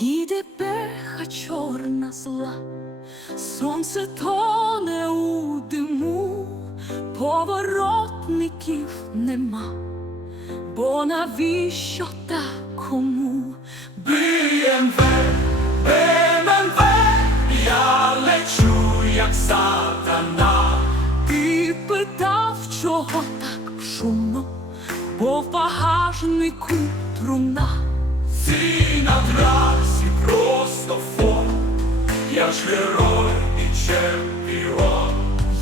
Їде пеха чорна зла, сонце тоне у диму, поворотників нема, бо навіщо так кому? БМВ, БМВ, я лечу, як сатана. Ти питав, чого так шумно, бо в багажнику труна. Я ж герой і чемпіон.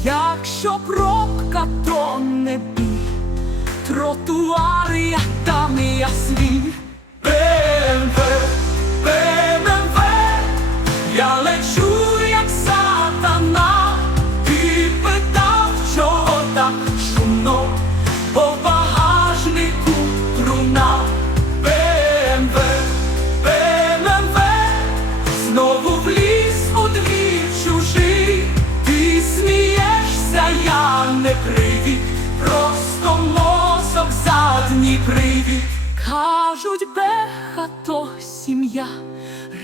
Якщо пробка, то не бій, тротуари, я там і я свій. Не привід, просто мозок задній привід. Кажуть, беха то сім'я,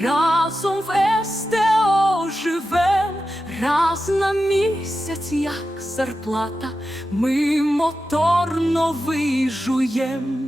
разом в СТО живем, раз на місяць, як зарплата, ми мотор новий жуєм. О,